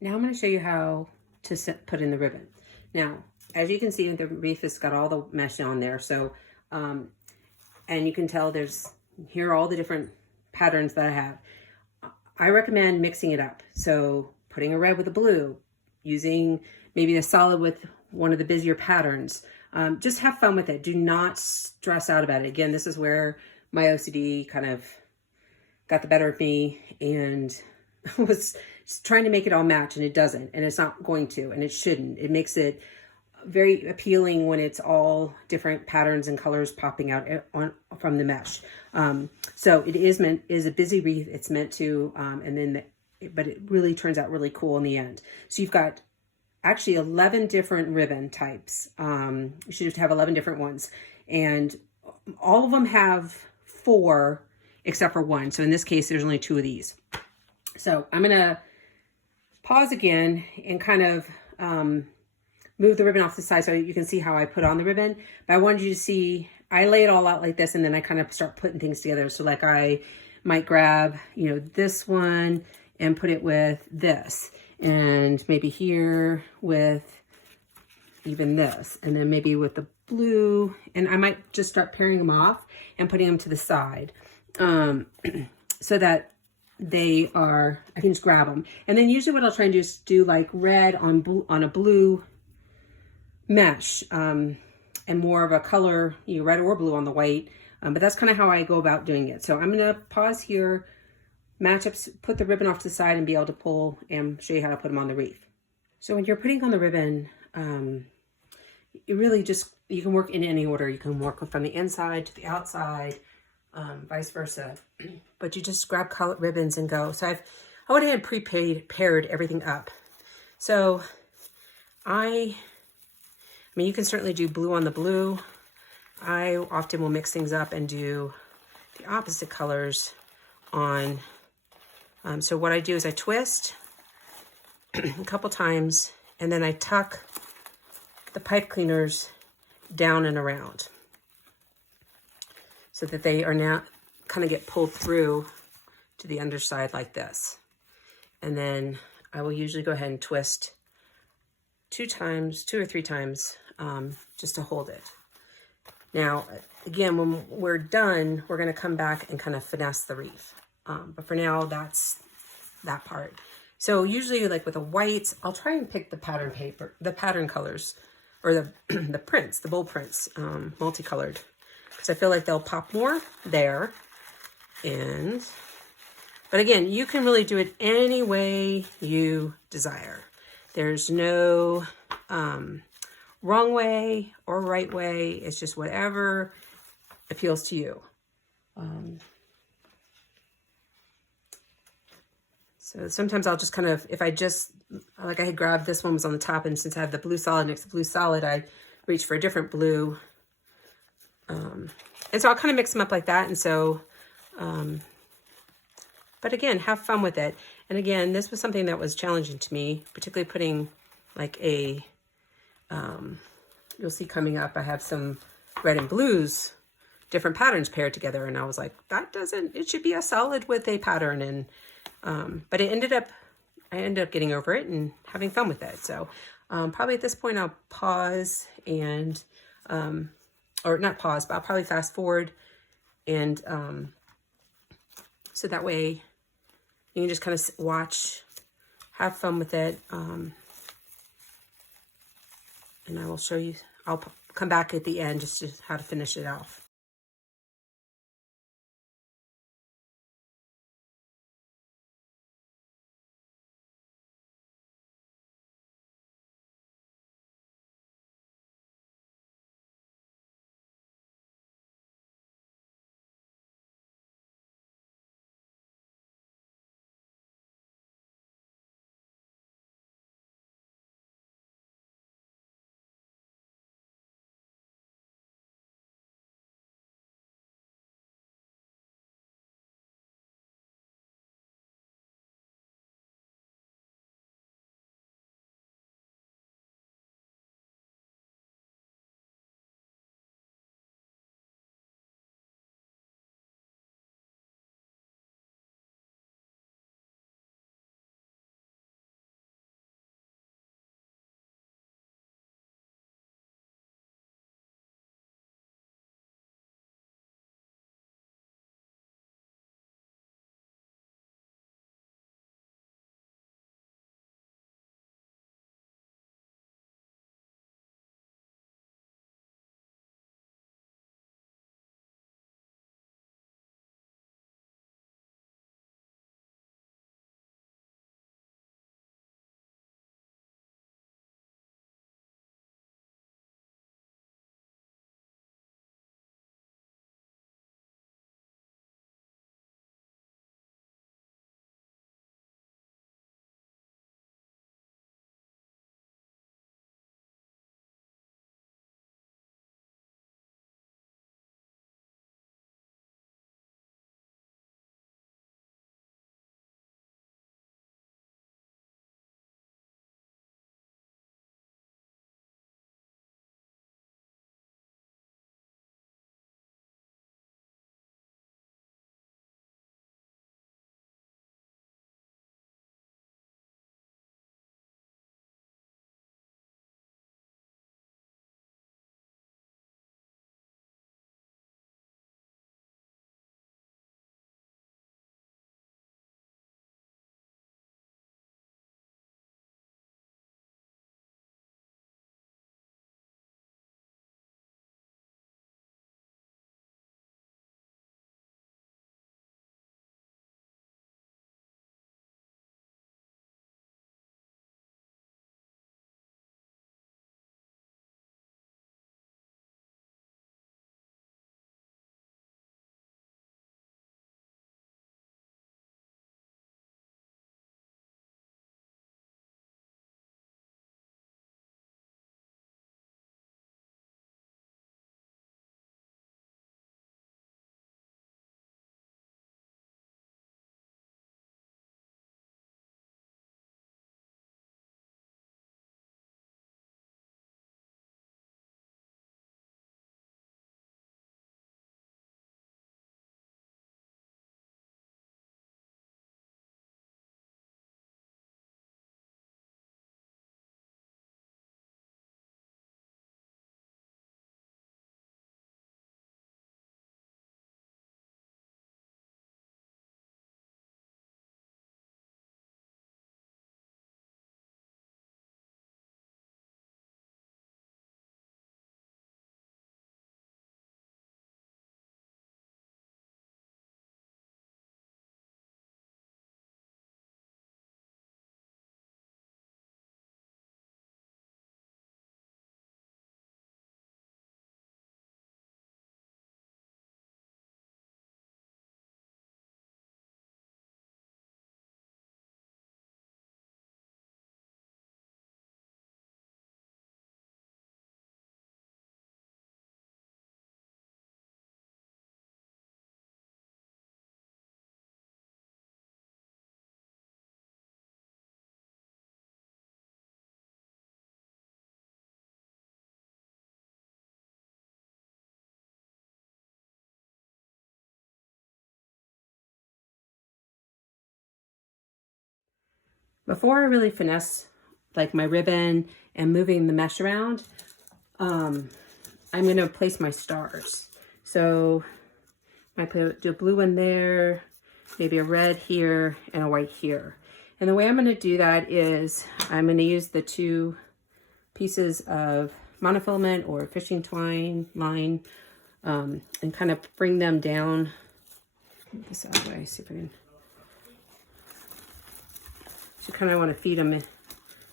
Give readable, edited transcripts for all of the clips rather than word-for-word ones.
Now I'm going to show you how to put in the ribbon. Now, as you can see, the wreath has got all the mesh on there. So, and you can tell here are all the different patterns that I have. I recommend mixing it up. So putting a red with a blue, using maybe a solid with one of the busier patterns. Just have fun with it. Do not stress out about it. Again, this is where my OCD kind of got the better of me and was trying to make it all match, and it doesn't, and it's not going to, and it shouldn't. It makes it very appealing when it's all different patterns and colors popping out from the mesh. So it is a busy wreath. It's meant to, but it really turns out really cool in the end. So you've got actually 11 different ribbon types. You should have 11 different ones, and all of them have 4 except for 1. So in this case, there's only 2 of these. So I'm gonna pause again and kind of move the ribbon off the side so you can see how I put on the ribbon. But I wanted you to see, I lay it all out like this, and then I kind of start putting things together. So like I might grab, this one and put it with this, and maybe here with even this, and then maybe with the blue, and I might just start pairing them off and putting them to the side, so that I can just grab them. And then usually what I'll try and do is do like red on a blue mesh, and more of a color, red or blue on the white. But that's kind of how I go about doing it. So I'm going to pause here, match up, put the ribbon off to the side, and be able to pull and show you how to put them on the wreath. So when you're putting on the ribbon, you really you can work in any order. You can work from the inside to the outside, vice versa. But you just grab colored ribbons and go. So I went ahead and prepared everything up. So I mean, you can certainly do blue on the blue. I often will mix things up and do the opposite colors on. So what I do is I twist a couple times, and then I tuck the pipe cleaners down and around so that they are now kind of get pulled through to the underside like this. And then I will usually go ahead and twist 2 or 3 times, just to hold it. Now, again, when we're done, we're going to come back and kind of finesse the wreath. But for now, that's that part. So usually, like with the whites, I'll try and pick the pattern colors, or the prints, the bold prints, multicolored, because I feel like they'll pop more there. But again, you can really do it any way you desire. There's no wrong way or right way. It's just whatever appeals to you. So sometimes I'll just kind of, if I had grabbed this one was on the top, and since I have the blue solid next to blue solid, I reach for a different blue. And so I'll kind of mix them up like that. And so, but again, have fun with it. And again, this was something that was challenging to me, particularly putting like you'll see coming up, I have some red and blues, different patterns paired together. And I was like, it should be a solid with a pattern. And, but I ended up getting over it and having fun with it. So, probably at this point I'll pause and, or not pause, but I'll probably fast forward. And, so that way you can just kind of watch, have fun with it. And I will show you, I'll come back at the end just to how to finish it off. before I really finesse like my ribbon and moving the mesh around, I'm going to place my stars. So I do a blue one there, maybe a red here, and a white here. And the way I'm going to do that is I'm going to use the 2 pieces of monofilament or fishing twine line and kind of bring them down this other way. See if I can. So kind of want to feed them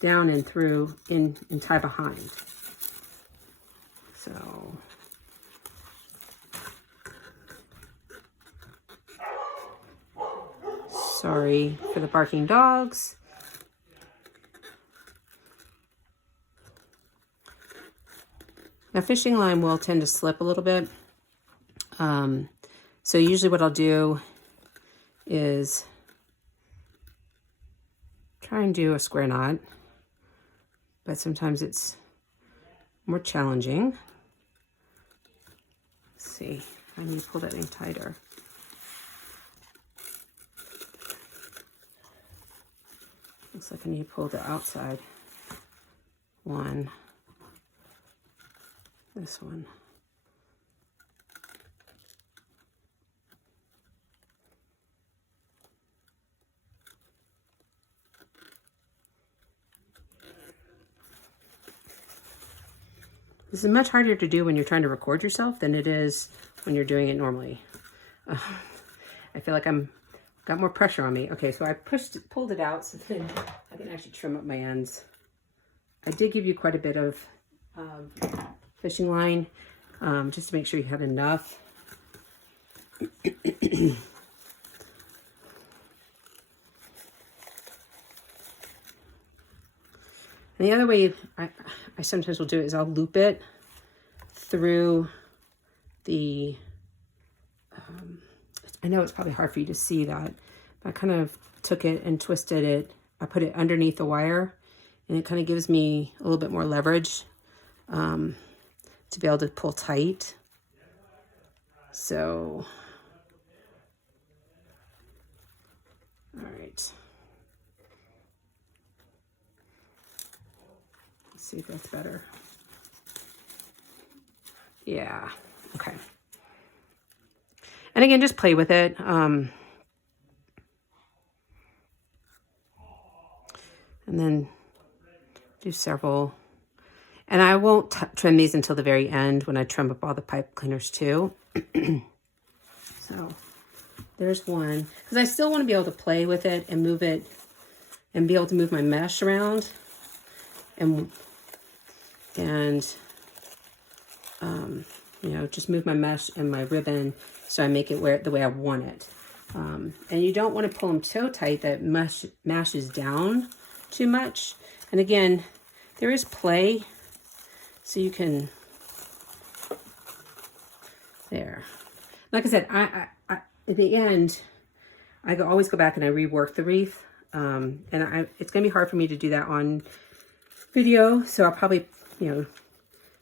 down and through and tie behind. So sorry for the barking dogs. Now fishing line will tend to slip a little bit. So usually what I'll do is try and do a square knot, but sometimes it's more challenging. Let's see, I need to pull that in tighter. Looks like I need to pull the outside one, this one. This is much harder to do when you're trying to record yourself than it is when you're doing it normally. I feel like got more pressure on me. Okay, so I pulled it out so then I can actually trim up my ends. I did give you quite a bit of fishing line just to make sure you had enough. And the other way I sometimes will do it is I'll loop it through the, I know it's probably hard for you to see that, but I kind of took it and twisted it. I put it underneath the wire and it kind of gives me a little bit more leverage to be able to pull tight. So, all right. See if that's better. Yeah, okay. And again, just play with it. And then do several. And I won't trim these until the very end when I trim up all the pipe cleaners too. So there's one. Because I still want to be able to play with it and move it and be able to move my mesh around. And you know, just move my mesh and my ribbon so I make it the way I want it. And you don't want to pull them so tight that mashes down too much. And again, there is play, so you can, there. Like I said, I at the end, I always go back and I rework the wreath. And it's going to be hard for me to do that on video, so I'll probably, you know,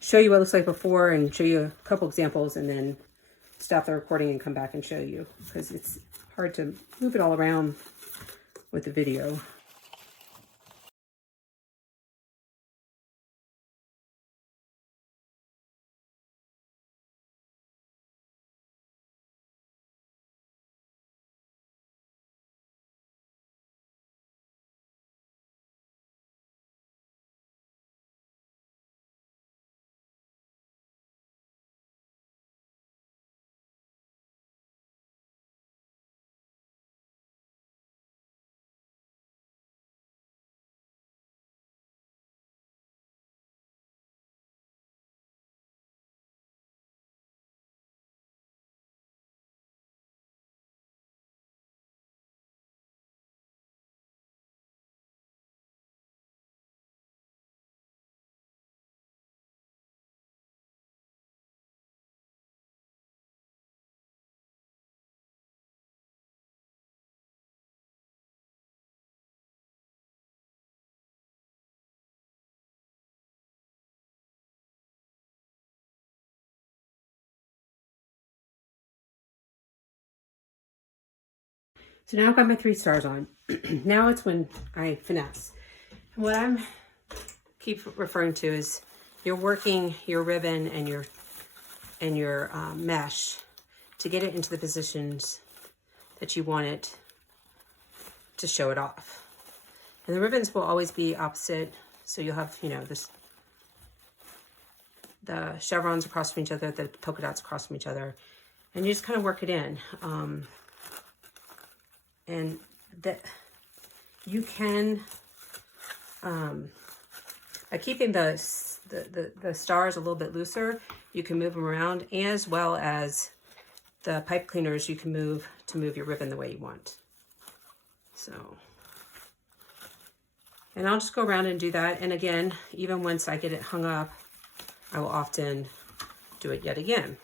show you what it looks like before and show you a couple examples and then stop the recording and come back and show you, because it's hard to move it all around with the video. So now I've got my 3 stars on. Now it's when I finesse. And what I'm keep referring to is you're working your ribbon and your mesh to get it into the positions that you want it to show it off. And the ribbons will always be opposite. So you'll have, you know, the chevrons across from each other, the polka dots across from each other. And you just kind of work it in. And that you can, by keeping the stars a little bit looser, you can move them around, as well as the pipe cleaners you can move to move your ribbon the way you want. So, and I'll just go around and do that. And again, even once I get it hung up, I will often do it yet again.